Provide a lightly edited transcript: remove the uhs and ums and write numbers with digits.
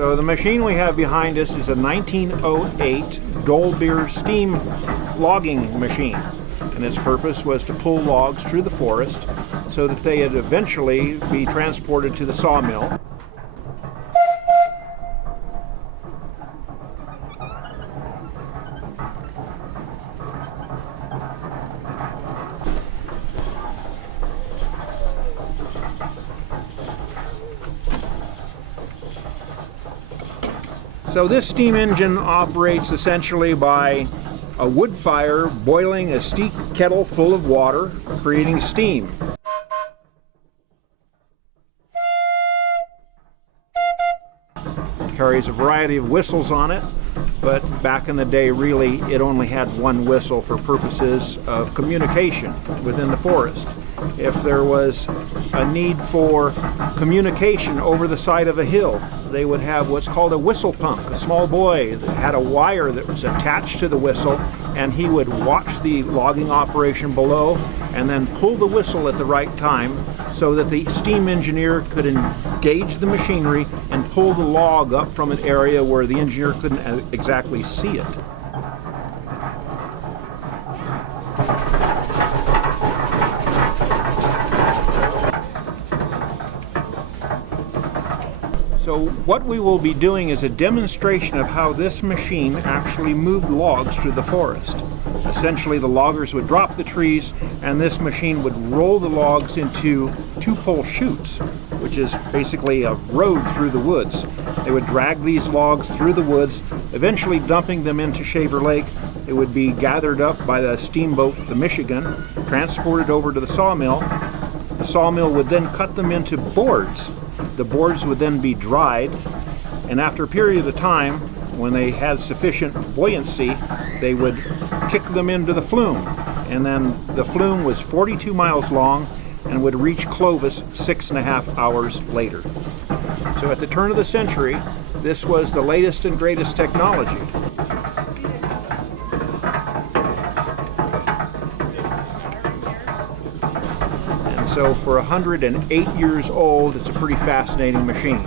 So the machine we have behind us is a 1908 Dolbeer steam logging machine, and its purpose was to pull logs through the forest so that they would eventually be transported to the sawmill. So this steam engine operates essentially by a wood fire boiling a steep kettle full of water, creating steam. It carries a variety of whistles on it, but back in the day really it only had one whistle for purposes of communication within the forest. If there was a need for communication over the side of a hill, they would have what's called a whistle punk, a small boy that had a wire that was attached to the whistle, and he would watch the logging operation below and then pull the whistle at the right time so that the steam engineer could engage the machinery and pull the log up from an area where the engineer couldn't exactly see it. So what we will be doing is a demonstration of how this machine actually moved logs through the forest. Essentially, the loggers would drop the trees and this machine would roll the logs into two-pole chutes, which is basically a road through the woods. They would drag these logs through the woods, eventually dumping them into Shaver Lake. It would be gathered up by the steamboat, the Michigan, transported over to the sawmill. The sawmill would then cut them into boards. The boards would then be dried, and after a period of time, when they had sufficient buoyancy, they would kick them into the flume. And then the flume was 42 miles long and would reach Clovis 6.5 hours later. So at the turn of the century, this was the latest and greatest technology. So for 108 years old, it's a pretty fascinating machine.